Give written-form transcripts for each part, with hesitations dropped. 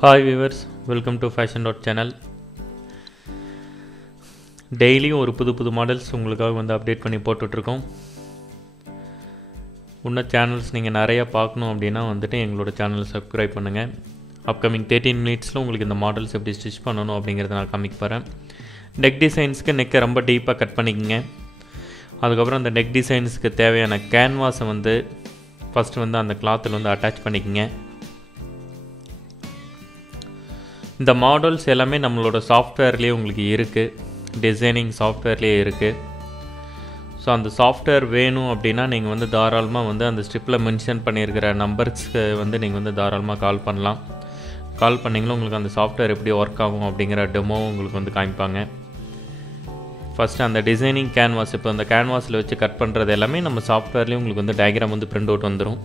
Hi viewers, welcome to fashion dot channel. டெய்லியும் ஒரு புது மாடல்ஸ் உங்களுக்காக அப்டேட் பண்ணி போட்டுட்ருக்கோம். இன்னும் சேனல்ஸ் நீங்கள் நிறையா பார்க்கணும் அப்படின்னா எங்களோட சேனலை சப்ஸ்கிரைப் பண்ணுங்கள். அப்கமிங் 13 மினிட்ஸில் உங்களுக்கு இந்த மாடல்ஸ் எப்படி ஸ்டிச் பண்ணணும் அப்படிங்கிறத நான் காமிக்க போகிறேன். நெக் டிசைன்ஸ்க்கு நெக்கை ரொம்ப டீப்பாக கட் பண்ணிக்கோங்க. அதுக்கப்புறம் அந்த நெக் டிசைன்ஸுக்கு தேவையான கேன்வாஸை ஃபஸ்ட்டு அந்த கிளாத்தில் அட்டாச் பண்ணிக்கோங்க. இந்த மாடல்ஸ் எல்லாமே நம்மளோட சாஃப்ட்வேர்லேயே உங்களுக்கு இருக்குது, டிசைனிங் சாஃப்ட்வேர்லேயே இருக்குது. ஸோ அந்த சாஃப்ட்வேர் வேணும் அப்படின்னா நீங்கள் தாராளமாக அந்த ஸ்ட்ரிப்பில் மென்ஷன் பண்ணியிருக்கிற நம்பர்ஸ்க்கு நீங்கள் தாராளமாக கால் பண்ணலாம். கால் பண்ணிங்களும் உங்களுக்கு அந்த சாஃப்ட்வேர் எப்படி ஒர்க் ஆகும் அப்படிங்கிற டெமோ உங்களுக்கு காமிப்பாங்க. ஃபஸ்ட்டு அந்த டிசைனிங் கேன்வாஸ், இப்போ அந்த கேன்வாஸில் வச்சு கட் பண்ணுறது எல்லாமே நம்ம சாஃப்ட்வேர்லேயும் உங்களுக்கு டயக்ராம் பிரிண்ட் அவுட் வந்துடும்.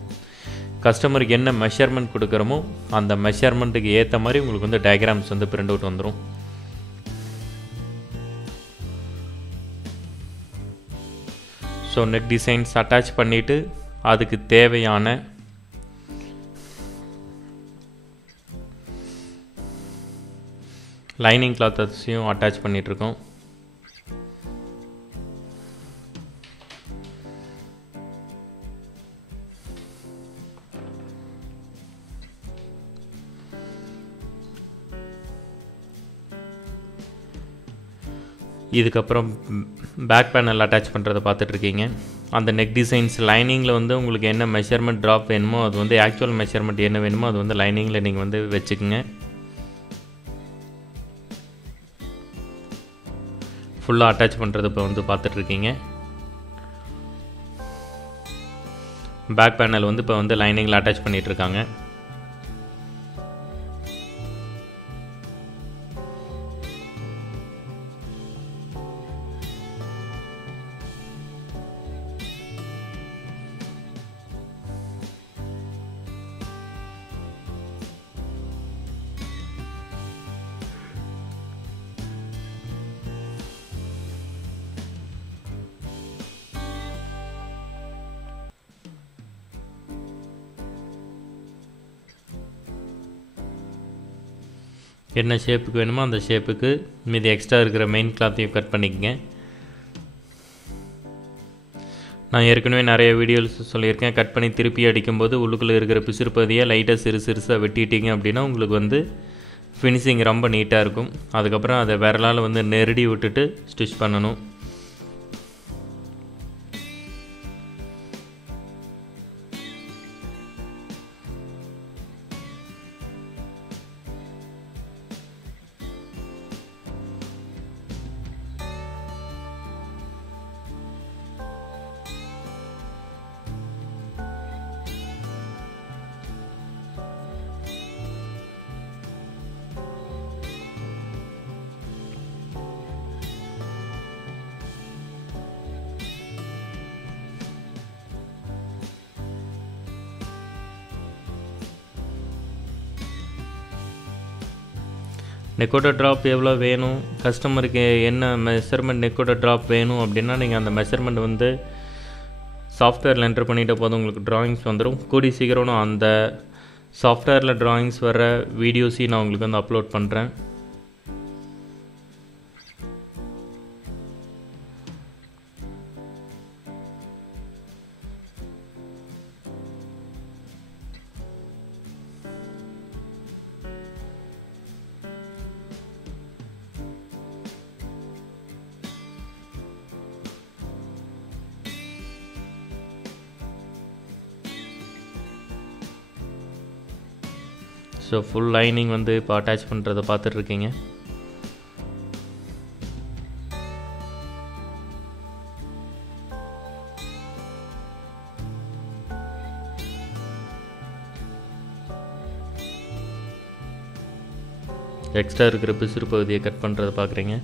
கஸ்டமருக்கு என்ன மெஷர்மெண்ட் கொடுக்குறோமோ அந்த மெஷர்மெண்ட்டுக்கு ஏற்ற மாதிரி உங்களுக்கு டயக்ராம்ஸ் பிரிண்ட் அவுட் வந்துடும். ஸோ நெக் டிசைன்ஸ் அட்டாச் பண்ணிவிட்டு அதுக்கு தேவையான லைனிங் கிளாத்தையும் அட்டாச் பண்ணிகிட்ருக்கோம். இதுக்கப்புறம் பேக் பேனல் அட்டாச் பண்ணுறதை பார்த்துட்ருக்கீங்க. அந்த நெக் டிசைன்ஸ் லைனிங்கில் உங்களுக்கு என்ன மெஷர்மெண்ட் ட்ராப் வேணுமோ அது ஆக்சுவல் மெஷர்மெண்ட் என்ன வேணுமோ அது லைனிங்கில் நீங்கள் வச்சுக்கோங்க. ஃபுல்லாக அட்டாச் பண்ணுறது இப்போ பார்த்துட்ருக்கீங்க. பேக் பேனல் இப்போ லைனிங்கில் அட்டாச் பண்ணிகிட்ருக்காங்க. என்ன ஷேப்புக்கு வேணுமோ அந்த ஷேப்புக்கு மீதி எக்ஸ்ட்ரா இருக்கிற மெயின் கிளாத்தையும் கட் பண்ணிக்கங்க. நான் ஏற்கனவே நிறைய வீடியோஸ் சொல்லியிருக்கேன். கட் பண்ணி திருப்பி அடிக்கும்போது உள்ளுக்குள்ளே இருக்கிற பிசுறுப்பதியை லைட்டாக சிறுசாக வெட்டிட்டீங்க அப்படின்னா உங்களுக்கு ஃபினிஷிங் ரொம்ப நீட்டாக இருக்கும். அதுக்கப்புறம் அதை விரலால் நெருடி விட்டுட்டு ஸ்டிச் பண்ணணும். நெக்கோட ட்ராப் எவ்வளோ வேணும், கஸ்டமருக்கு என்ன மெஷர்மெண்ட் நெக்கோட ட்ராப் வேணும் அப்படின்னா நீங்கள் அந்த மெஷர்மெண்ட் சாஃப்ட்வேரில் என்ட்ரு பண்ணிட்ட போது உங்களுக்கு ட்ராயிங்ஸ் வந்துடும். கூடி சீக்கிரம் அந்த சாஃப்ட்வேரில் ட்ராயிங்ஸ் வர வீடியோஸையும் நான் உங்களுக்கு அப்லோட் பண்ணுறேன். ஸோ ஃபுல் லைனிங் இப்போ அட்டாச் பண்ணுறதை பார்த்துட்ருக்கீங்க. எக்ஸ்ட்ரா இருக்கிற பிசுறு பகுதியை கட் பண்ணுறதை பார்க்குறீங்க.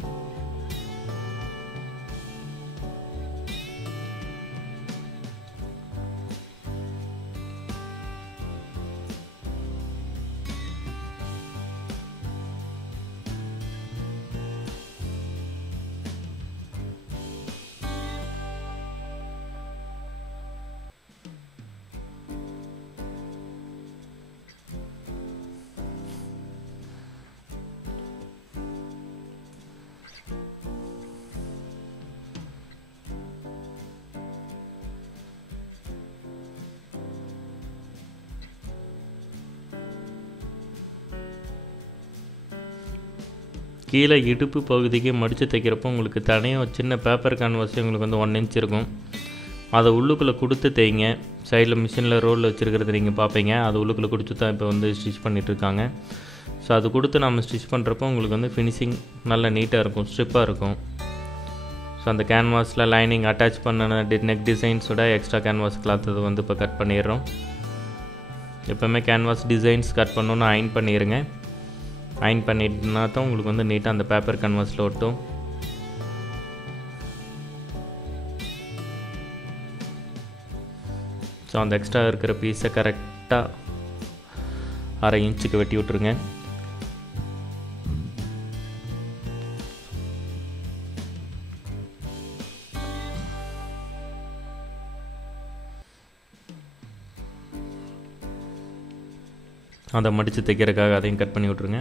கீழே இடுப்பு பகுதிக்கு மடித்து தைக்கிறப்போ உங்களுக்கு தனியாக சின்ன பேப்பர் கேன்வாஸே உங்களுக்கு வந்து 1 இன்ச் இருக்கும். அதை உள்ளுக்குள்ளே கொடுத்து தைங்க. சைடில் மிஷினில் ரோலில் வச்சுருக்கிறது நீங்கள் பார்ப்பீங்க. அது உள்ளுக்குள்ளே கொடுத்து தான் இப்போ வந்து ஸ்டிச் பண்ணிகிட்ருக்காங்க. ஸோ அது கொடுத்து நம்ம ஸ்டிச் பண்ணுறப்போ உங்களுக்கு வந்து ஃபினிஷிங் நல்லா நீட்டாக இருக்கும், ஸ்ட்ரிப்பாக இருக்கும். ஸோ அந்த கேன்வாஸில் லைனிங் அட்டாச் பண்ண நெக் டிசைன்ஸோட எக்ஸ்ட்ரா கேன்வாஸ் கிளாத் இது வந்து இப்போ கட் பண்ணிடுறோம். எப்போவுமே கேன்வாஸ் டிசைன்ஸ் கட் பண்ணணுன்னு அயன் பண்ணிடுங்க. அயன் பண்ணிட்டுனா தான் உங்களுக்கு வந்து நீட்டாக அந்த பேப்பர் கேன்வாஸில் ஒட்டும். ஸோ அந்த எக்ஸ்ட்ரா இருக்கிற பீஸை கரெக்டாக 1/2 இன்ச்சுக்கு வெட்டி விட்ருங்க. அதை மடித்து தைக்கிறதுக்காக அதையும் கட் பண்ணி விட்ருங்க.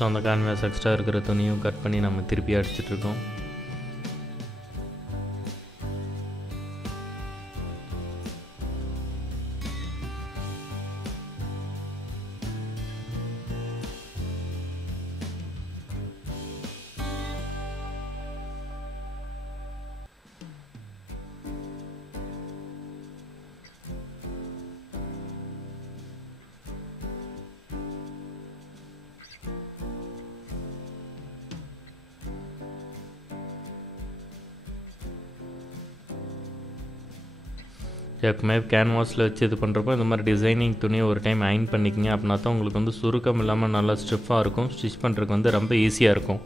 ஸோ அந்த கேன்வாஸ் எக்ஸ்ட்ரா இருக்கிற துணியும் கட் பண்ணி நம்ம திருப்பி அடிச்சிட்ருக்கோம். எப்பவுமே கேன்வாஸில் வச்சு இது பண்ணுறப்போ இந்த மாதிரி டிசைனிங் துணியை ஒரு டைம் அயன் பண்ணிக்கிங்க. அப்படின்னா தான் உங்களுக்கு வந்து சுருக்கம் இல்லாமல் நல்லா ஸ்டிஃபாக இருக்கும். ஸ்டிச் பண்ணுறதுக்கு வந்து ரொம்ப ஈஸியாக இருக்கும்.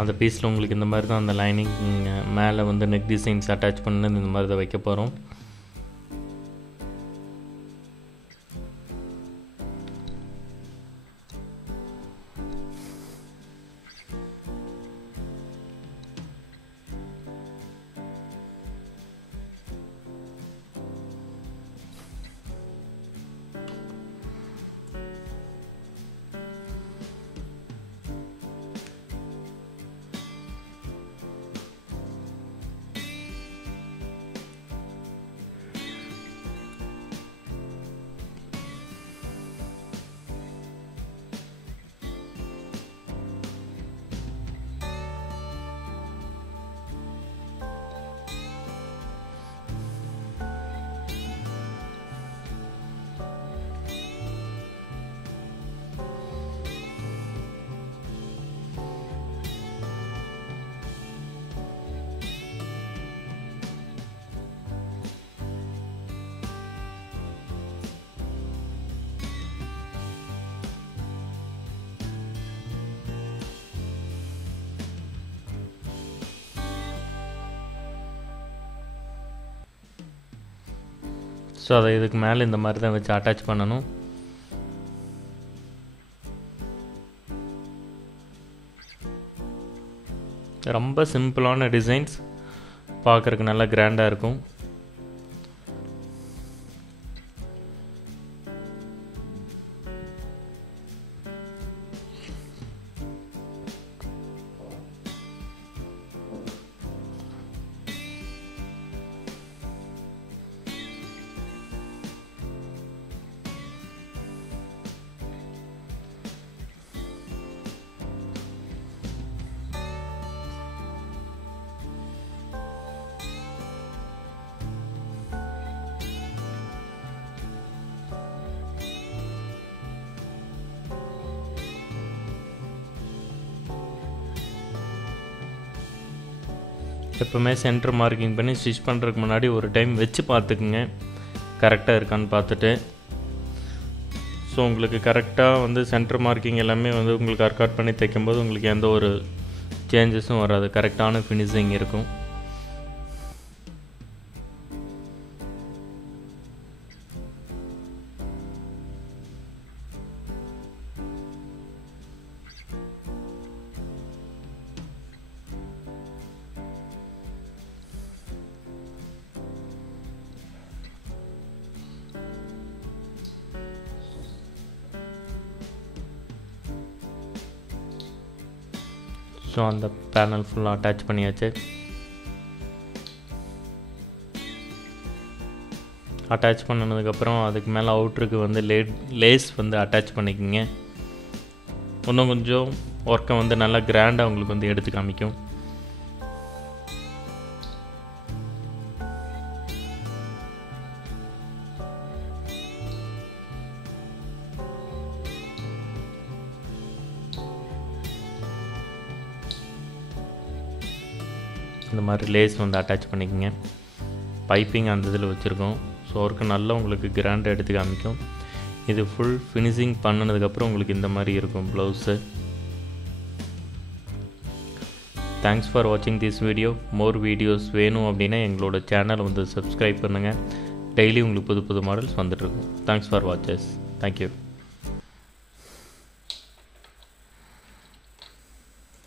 அந்த பீஸில் உங்களுக்கு இந்த மாதிரி தான் அந்த லைனிங் மேலே வந்து நெக் டிசைன்ஸ் அட்டாச் பண்ணது இந்த மாதிரி தான் வைக்க போகிறோம். ஸோ அதை இதுக்கு மேலே இந்த மாதிரி தான் வச்சு அட்டாச் பண்ணணும். ரொம்ப சிம்பிளான டிசைன்ஸ், பார்க்குறதுக்கு நல்லா கிராண்டாக இருக்கும். எப்போவுமே சென்டர் மார்க்கிங் பண்ணி ஸ்டிச் பண்ணுறதுக்கு முன்னாடி ஒரு டைம் வச்சு பார்த்துக்குங்க, கரெக்டாக இருக்கான்னு பார்த்துட்டு. ஸோ உங்களுக்கு கரெக்டாக வந்து சென்டர் மார்க்கிங் எல்லாமே வந்து உங்களுக்கு ஒர்க் பண்ணி தைக்கும்போது உங்களுக்கு எந்த ஒரு சேஞ்சஸும் வராது, கரெக்டான ஃபினிஷிங் இருக்கும். ஸோ அந்த பேனல் ஃபுல்லாக அட்டாச் பண்ணியாச்சு. அட்டாச் பண்ணினதுக்கப்புறம் அதுக்கு மேலே அவுட்ருக்கு வந்து லேஸ் வந்து அட்டாச் பண்ணிக்கோங்க. இன்னும் கொஞ்சம் ஒர்க்கை வந்து நல்லா கிராண்டாக உங்களுக்கு வந்து எடுத்து காமிக்கும். இந்த மாதிரி லேஸ் வந்து அட்டாச் பண்ணிக்கோங்க. பைப்பிங் அந்த இதில் வச்சுருக்கோம். ஸோ ஒர்க்கு நல்லா உங்களுக்கு கிராண்டாக எடுத்து காமிக்கும். இது ஃபுல் ஃபினிஷிங் பண்ணினதுக்கப்புறம் உங்களுக்கு இந்த மாதிரி இருக்கும் ப்ளவுஸு. தேங்க்ஸ் ஃபார் வாட்சிங் திஸ் வீடியோ. மோர் வீடியோஸ் வேணும் அப்படின்னா எங்களோட சேனல் வந்து சப்ஸ்கிரைப் பண்ணுங்கள். டெய்லி உங்களுக்கு புது புது மாடல்ஸ் வந்துட்டுருக்கும். Thanks for watches. தேங்க்யூ.